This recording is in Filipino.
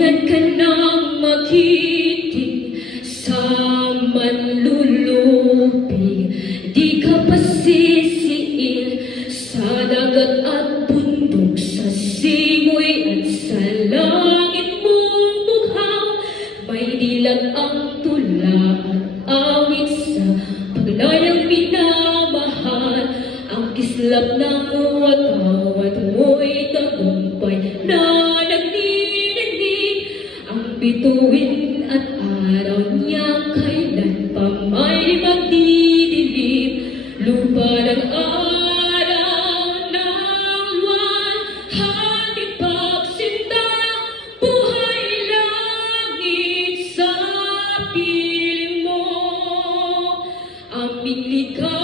Hangad ka nang makiting sa manlulupi, di ka pasisiil sa dagat at bundok, sa simoy at sa langit mong bughaw. May dilag ang tula at awit sa paglayang minamahal, ang kislap ng watawat mo'y tagumpay na nagniningning. Ang bituin at araw niya kailan pa may magdidilim, lupa ng araw ng luwan, hatid pagsinta, buhay langit sa piling mo. Aming likha